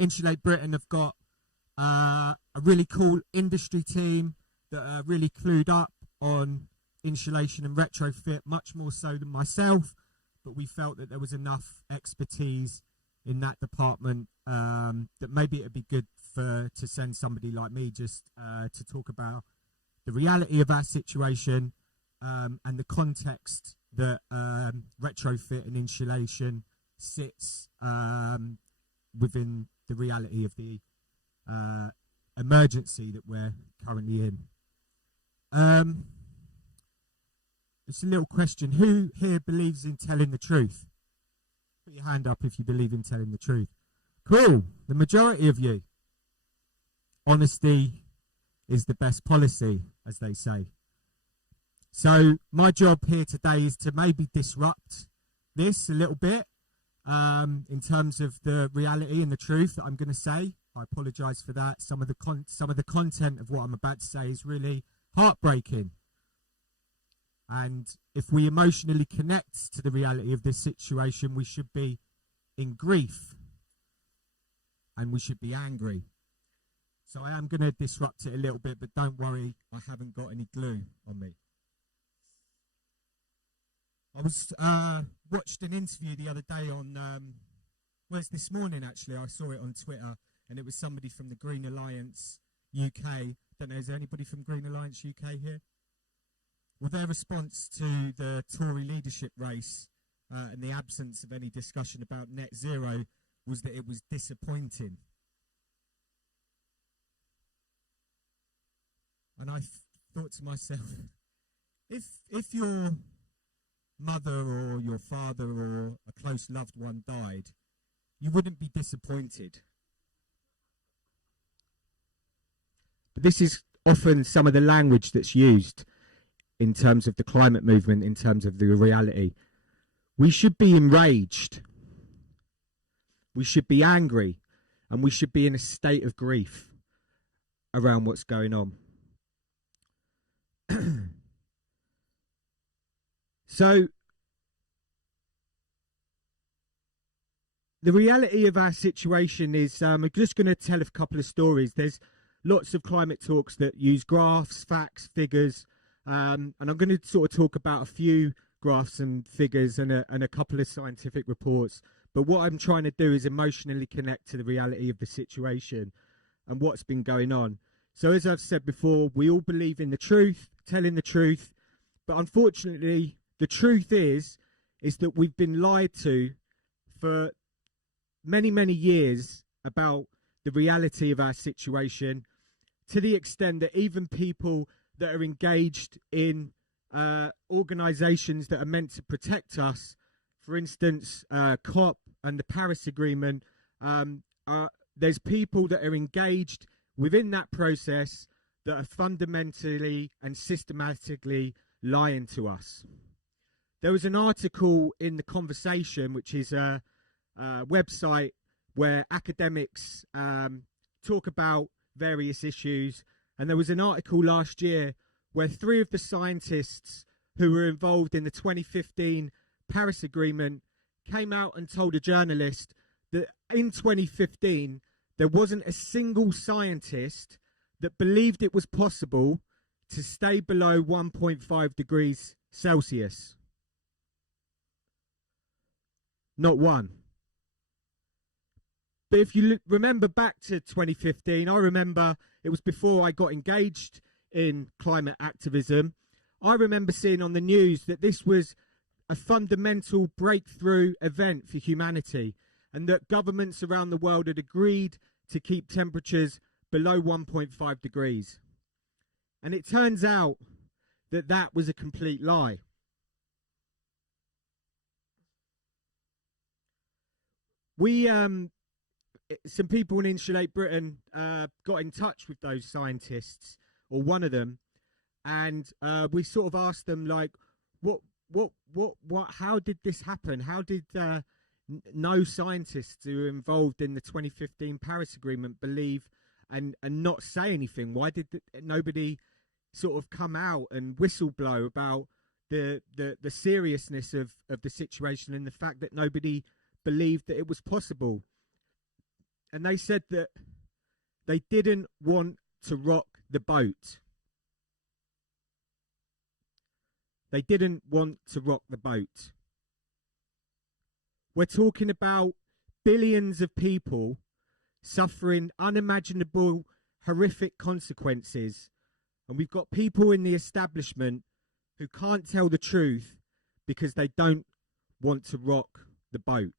Insulate Britain have got a really cool industry team that are really clued up on insulation and retrofit, much more so than myself, but we felt that there was enough expertise in that department that maybe it would be good to send somebody like me just to talk about the reality of our situation and the context that retrofit and insulation sits within the reality of the emergency that we're currently in. It's a little question. Who here believes in telling the truth? Put your hand up if you believe in telling the truth. Cool. The majority of you. Honesty is the best policy, as they say. So my job here today is to maybe disrupt this a little bit in terms of the reality and the truth that I'm going to say. I apologise for that. Some of the content of what I'm about to say is really heartbreaking. And if we emotionally connect to the reality of this situation, we should be in grief and we should be angry. So I am going to disrupt it a little bit, but don't worry, I haven't got any glue on me. I was watched an interview the other day on, well, it's this morning actually, I saw it on Twitter, and it was somebody from the Green Alliance UK. Don't know, is there anybody from Green Alliance UK here? Well, their response to the Tory leadership race and the absence of any discussion about net zero was that it was disappointing. And I thought to myself, if your mother or your father or a close loved one died, you wouldn't be disappointed. But this is often some of the language that's used in terms of the climate movement, in terms of the reality. We should be enraged. We should be angry. And we should be in a state of grief around what's going on. So, the reality of our situation is, I'm just going to tell a couple of stories. There's lots of climate talks that use graphs, facts, figures, and I'm going to sort of talk about a few graphs and figures and a couple of scientific reports. But what I'm trying to do is emotionally connect to the reality of the situation and what's been going on. So as I've said before, we all believe in the truth, telling the truth. But unfortunately, the truth is that we've been lied to for many, many years about the reality of our situation, to the extent that even people that are engaged in organisations that are meant to protect us, for instance, COP and the Paris Agreement, there's people that are engaged within that process that are fundamentally and systematically lying to us. There was an article in The Conversation, which is a website where academics talk about various issues, and there was an article last year where 3 of the scientists who were involved in the 2015 Paris Agreement came out and told a journalist that in 2015 there wasn't a single scientist that believed it was possible to stay below 1.5 degrees Celsius. Not one. But if you remember back to 2015, I remember it was before I got engaged in climate activism. I remember seeing on the news that this was a fundamental breakthrough event for humanity, and that governments around the world had agreed to keep temperatures below 1.5 degrees. And it turns out that that was a complete lie. We, some people in Insulate Britain got in touch with those scientists, or one of them, and we sort of asked them, like, how did this happen? How did no scientists who were involved in the 2015 Paris Agreement believe and not say anything? Why did nobody sort of come out and whistleblow about the seriousness of the situation and the fact that nobody believed that it was possible? And they said that they didn't want to rock the boat. They didn't want to rock the boat. We're talking about billions of people suffering unimaginable, horrific consequences. And we've got people in the establishment who can't tell the truth because they don't want to rock the boat.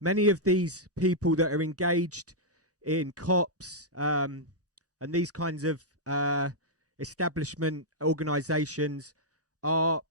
Many of these people that are engaged in COPs and these kinds of establishment organisations are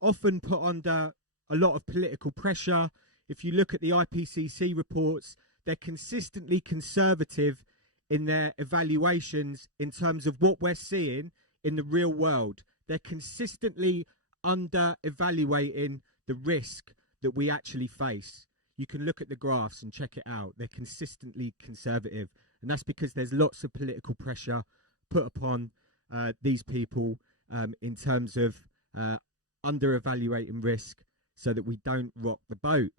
often put under a lot of political pressure. If you look at the IPCC reports, they're consistently conservative in their evaluations in terms of what we're seeing in the real world. They're consistently under-evaluating the risk that we actually face. You can look at the graphs and check it out. They're consistently conservative. And that's because there's lots of political pressure put upon these people in terms of under-evaluating risk so that we don't rock the boat.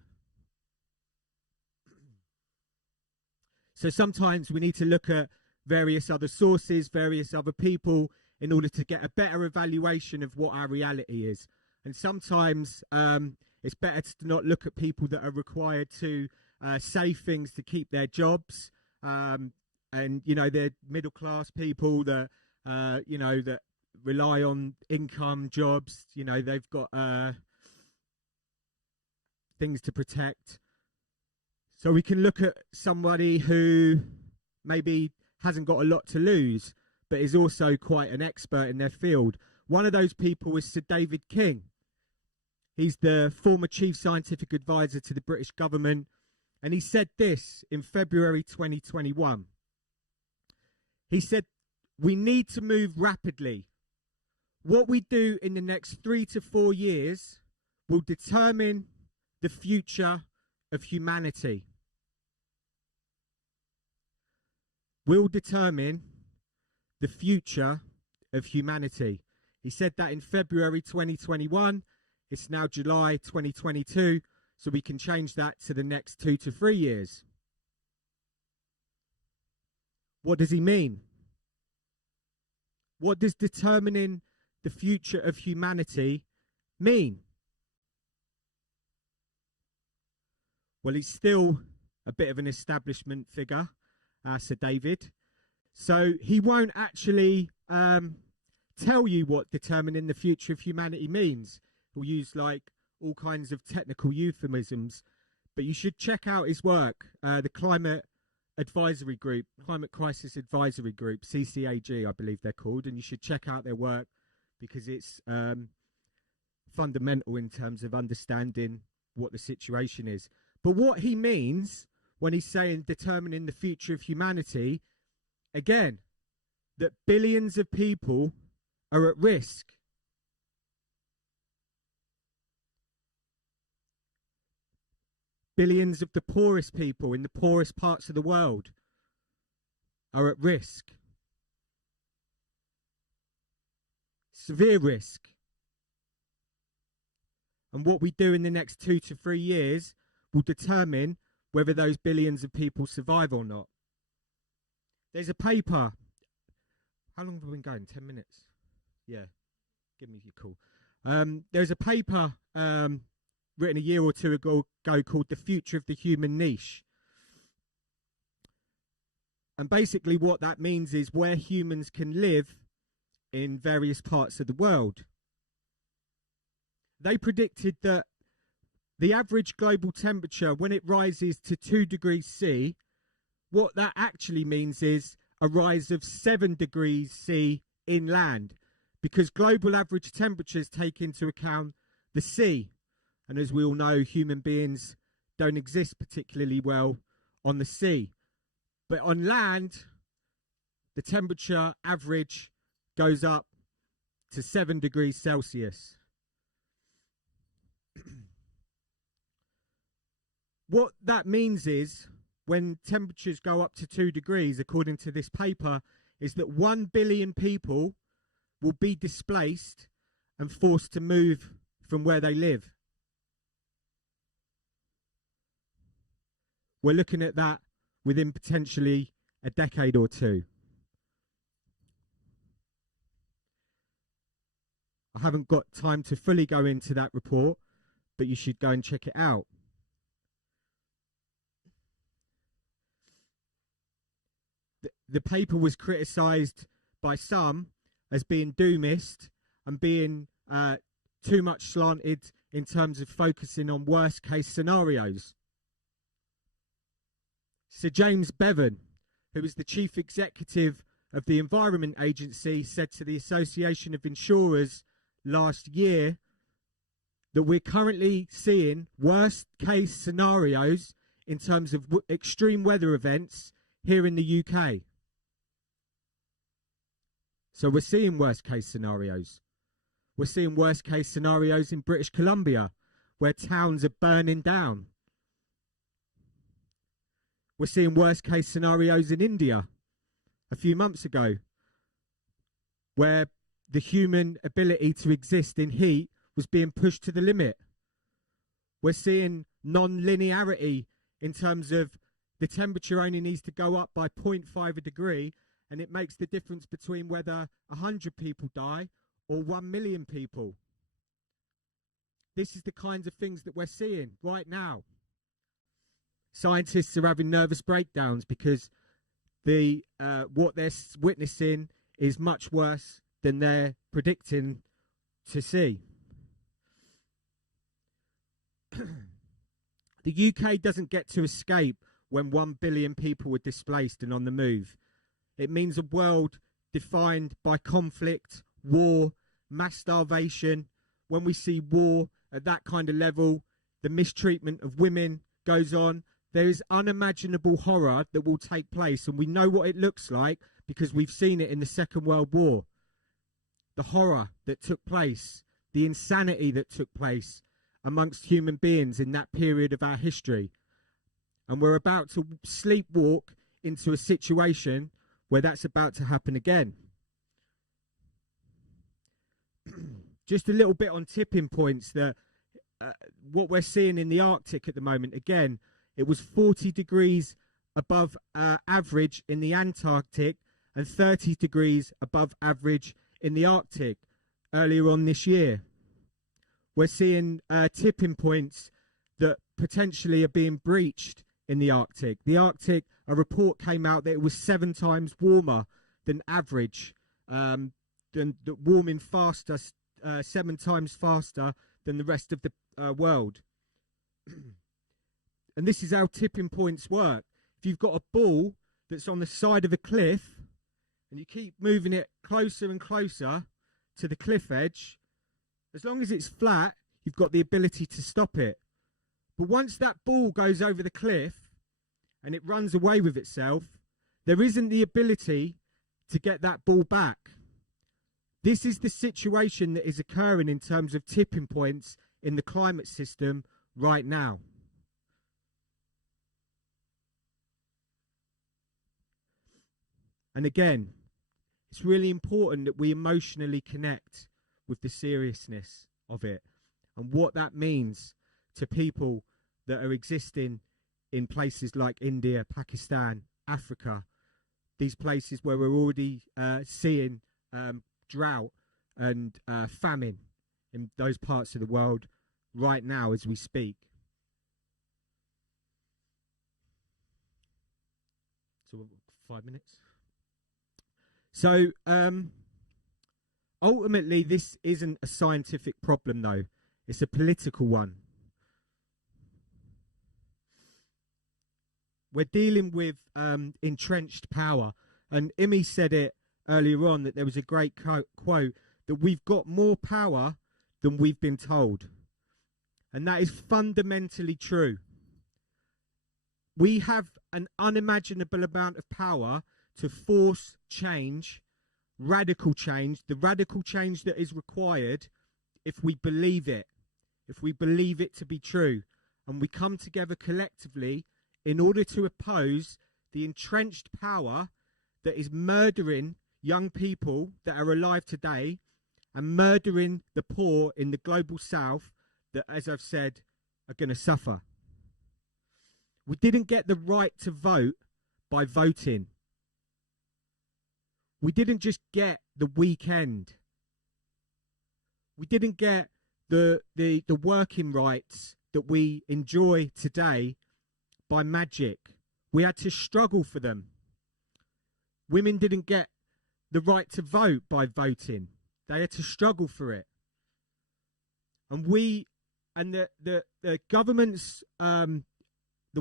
So sometimes we need to look at various other sources, various other people, in order to get a better evaluation of what our reality is. And sometimes it's better to not look at people that are required to say things to keep their jobs. And, you know, they're middle class people that, you know, that rely on income jobs. You know, they've got things to protect. So we can look at somebody who maybe hasn't got a lot to lose, but is also quite an expert in their field. One of those people is Sir David King. He's the former chief scientific advisor to the British government. And he said this in February 2021. He said, "We need to move rapidly. What we do in the next 3 to 4 years will determine the future of humanity." Will determine the future of humanity. He said that in February 2021. It's now July 2022, so we can change that to the next 2 to 3 years. What does he mean? What does determining the future of humanity mean? Well, he's still a bit of an establishment figure, Sir David. So he won't actually tell you what determining the future of humanity means. He'll use like all kinds of technical euphemisms, but you should check out his work, the Climate Advisory Group, Climate Crisis Advisory Group, CCAG, I believe they're called, and you should check out their work because it's fundamental in terms of understanding what the situation is. But what he means when he's saying determining the future of humanity, again, that billions of people are at risk. Billions of the poorest people in the poorest parts of the world are at risk. Severe risk. And what we do in the next 2 to 3 years will determine whether those billions of people survive or not. There's a paper. How long have we been going? 10 minutes? Yeah. Give me your call. There's a paper written a year or two ago called The Future of the Human Niche. And basically what that means is where humans can live in various parts of the world. They predicted that the average global temperature, when it rises to 2 degrees C, what that actually means is a rise of 7 degrees C inland, because global average temperatures take into account the sea. And as we all know, human beings don't exist particularly well on the sea. But on land, the temperature average goes up to 7 degrees Celsius. What that means is, when temperatures go up to 2 degrees, according to this paper, is that 1 billion people will be displaced and forced to move from where they live. we're looking at that within potentially a decade or two. I haven't got time to fully go into that report, but you should go and check it out. The paper was criticised by some as being doomist and being too much slanted in terms of focusing on worst case scenarios. Sir James Bevan, who is the chief executive of the Environment Agency, said to the Association of Insurers last year that we're currently seeing worst case scenarios in terms of extreme weather events here in the UK. So we're seeing worst case scenarios. We're seeing worst case scenarios in British Columbia, where towns are burning down. We're seeing worst case scenarios in India a few months ago, where the human ability to exist in heat was being pushed to the limit. We're seeing non-linearity in terms of the temperature only needs to go up by 0.5 a degree, and it makes the difference between whether 100 people die or 1 million people. This is the kinds of things that we're seeing right now. Scientists are having nervous breakdowns because what they're witnessing is much worse than they're predicting to see. The UK doesn't get to escape when 1 billion people are displaced and on the move. It means a world defined by conflict, war, mass starvation. When we see war at that kind of level, the mistreatment of women goes on. There is unimaginable horror that will take place, and we know what it looks like because we've seen it in the Second World War. The horror that took place, the insanity that took place amongst human beings in that period of our history. And we're about to sleepwalk into a situation where that's about to happen again. Just a little bit on tipping points, that what we're seeing in the Arctic at the moment. Again, it was 40 degrees above average in the Antarctic and 30 degrees above average in the Arctic earlier on this year. We're seeing tipping points that potentially are being breached in the Arctic. The Arctic, a report came out that it was 7 times warmer than average, warming faster, 7 times faster than the rest of the world. And this is how tipping points work. If you've got a ball that's on the side of a cliff and you keep moving it closer and closer to the cliff edge, as long as it's flat, you've got the ability to stop it. But once that ball goes over the cliff and it runs away with itself, there isn't the ability to get that ball back. This is the situation that is occurring in terms of tipping points in the climate system right now. And again, it's really important that we emotionally connect with the seriousness of it and what that means to people that are existing in places like India, Pakistan, Africa, these places where we're already seeing drought and famine in those parts of the world right now as we speak. So 5 minutes. So ultimately, this isn't a scientific problem, though. It's a political one. We're dealing with entrenched power. And Imi said it earlier on, that there was a great quote, that we've got more power than we've been told. And that is fundamentally true. We have an unimaginable amount of power to force change, radical change, the radical change that is required if we believe it to be true. And we come together collectively in order to oppose the entrenched power that is murdering young people that are alive today and murdering the poor in the global south that, as I've said, are going to suffer. We didn't get the right to vote by voting. We didn't just get the weekend. We didn't get the working rights that we enjoy today by magic. We had to struggle for them. Women didn't get the right to vote by voting. They had to struggle for it. And the governments, the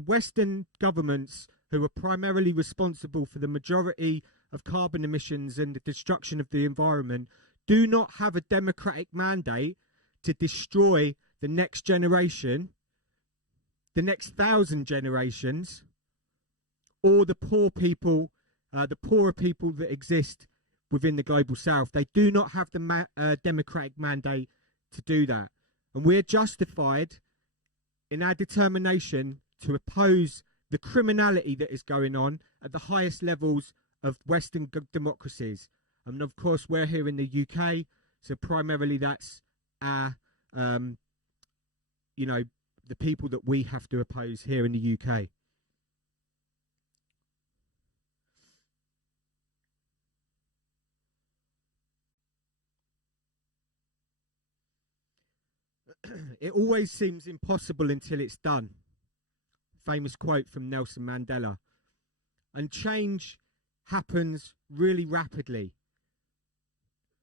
Western governments, who are primarily responsible for the majority of carbon emissions and the destruction of the environment, do not have a democratic mandate to destroy the next generation, the next 1,000 generations, or the poor people, the poorer people that exist within the global south. They do not have the democratic mandate to do that. And we're justified in our determination to oppose the criminality that is going on at the highest levels of Western democracies. And of course, we're here in the UK, so primarily that's our, you know, the people that we have to oppose here in the UK. It always seems impossible until it's done. Famous quote from Nelson Mandela. And change happens really rapidly.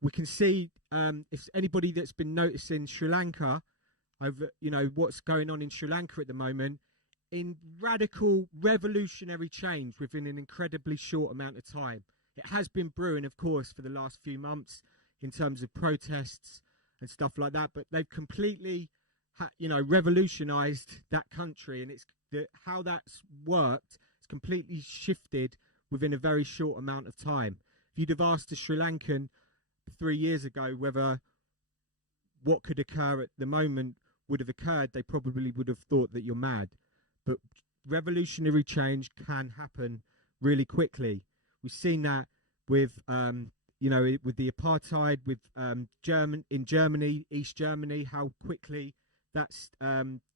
We can see, if anybody that's been noticing Sri Lanka, over, you know, what's going on in Sri Lanka at the moment, in radical revolutionary change within an incredibly short amount of time. It has been brewing, of course, for the last few months in terms of protests and stuff like that, but they've completely, you know, revolutionized that country, and it's how that's worked. It's completely shifted within a very short amount of time. If you'd have asked a Sri Lankan 3 years ago whether what could occur at the moment would have occurred, they probably would have thought that you're mad. But revolutionary change can happen really quickly. We've seen that with you know, with the apartheid, with in Germany, East Germany, how quickly that's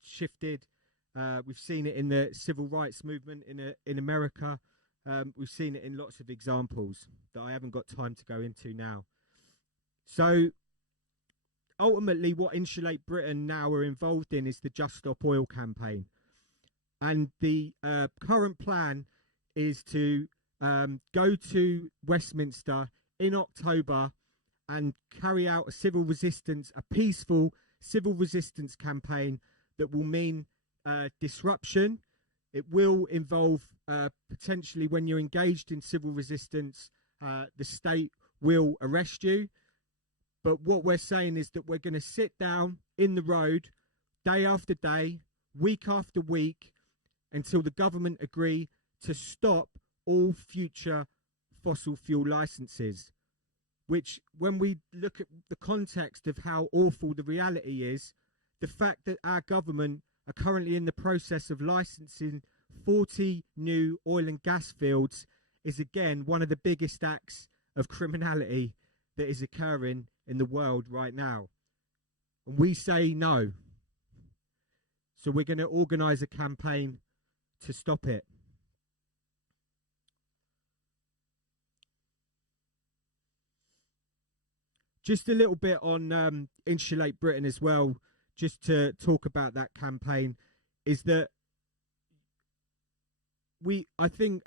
shifted. We've seen it in the civil rights movement in America. We've seen it in lots of examples that I haven't got time to go into now. So ultimately, what Insulate Britain now are involved in is the Just Stop Oil campaign. And the current plan is to go to Westminster in October and carry out a peaceful civil resistance campaign that will mean disruption. It will involve potentially, when you're engaged in civil resistance, the state will arrest you. But what we're saying is that we're going to sit down in the road day after day, week after week, until the government agree to stop all future fossil fuel licenses. Which, when we look at the context of how awful the reality is, the fact that our government are currently in the process of licensing 40 new oil and gas fields is again one of the biggest acts of criminality that is occurring in the world right now. And we say no. So we're going to organise a campaign to stop it. Just a little bit on Insulate Britain as well, just to talk about that campaign, is that I think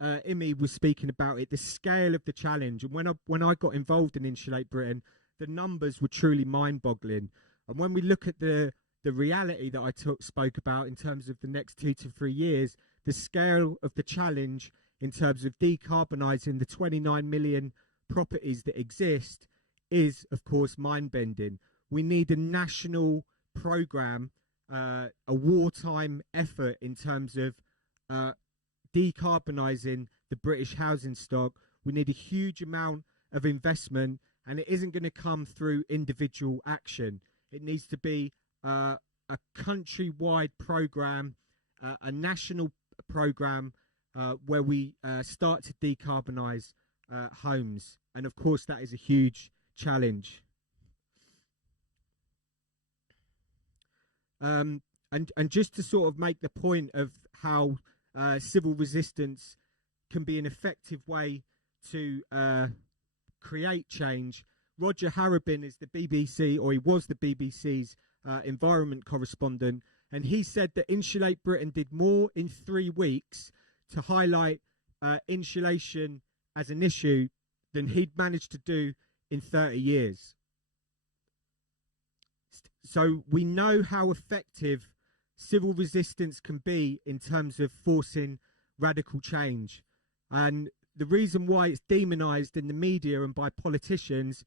Imi was speaking about it, the scale of the challenge. And when I got involved in Insulate Britain, the numbers were truly mind-boggling. And when we look at the reality that I spoke about in terms of the next 2 to 3 years, the scale of the challenge in terms of decarbonising the 29 million properties that exist is, of course, mind-bending. We need a national programme, a wartime effort in terms of decarbonising the British housing stock. We need a huge amount of investment, and it isn't going to come through individual action. It needs to be a countrywide programme, a national programme where we start to decarbonise homes. And of course, that is a huge challenge. and just to sort of make the point of how civil resistance can be an effective way to create change. Roger Harrabin is the BBC, or he was the BBC's environment correspondent, and he said that Insulate Britain did more in 3 weeks to highlight insulation as an issue than he'd managed to do in 30 years. So we know how effective civil resistance can be in terms of forcing radical change. And the reason why it's demonized in the media and by politicians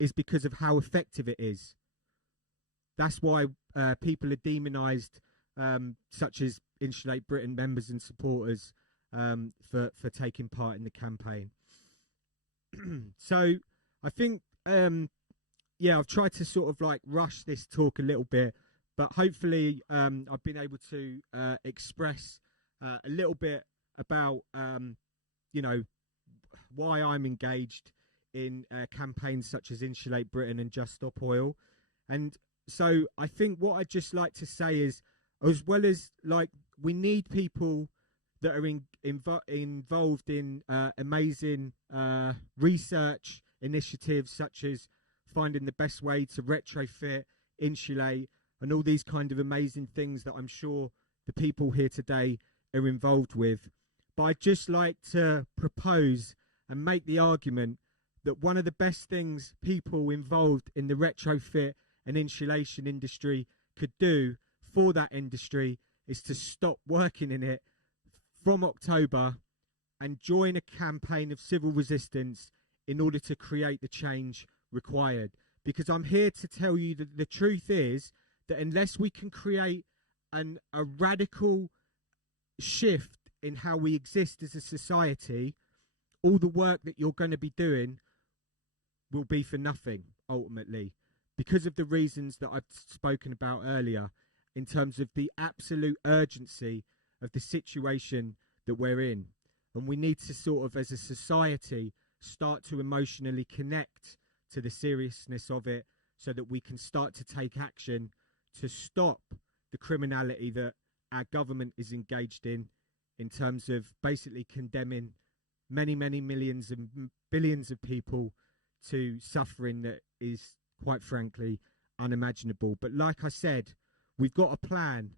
is because of how effective it is. That's why people are demonized, such as Insulate Britain members and supporters, for taking part in the campaign. So I think, I've tried to sort of like rush this talk a little bit, but hopefully I've been able to express a little bit about, why I'm engaged in campaigns such as Insulate Britain and Just Stop Oil. And so I think what I'd just like to say is, as well as like, we need people that are involved in amazing research initiatives, such as finding the best way to retrofit, insulate, and all these kind of amazing things that I'm sure the people here today are involved with. But I'd just like to propose and make the argument that one of the best things people involved in the retrofit and insulation industry could do for that industry is to stop working in it from October and join a campaign of civil resistance in order to create the change required. Because I'm here to tell you that the truth is that unless we can create a radical shift in how we exist as a society, all the work that you're going to be doing will be for nothing, ultimately, because of the reasons that I've spoken about earlier, in terms of the absolute urgency of the situation that we're in. And we need to sort of, as a society, start to emotionally connect to the seriousness of it, so that we can start to take action to stop the criminality that our government is engaged in terms of basically condemning many, many millions and billions of people to suffering that is, quite frankly, unimaginable. But like I said, we've got a plan.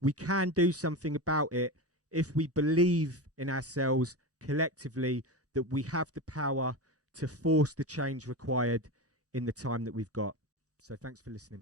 We can do something about it if we believe in ourselves collectively, that we have the power to force the change required in the time that we've got. So thanks for listening.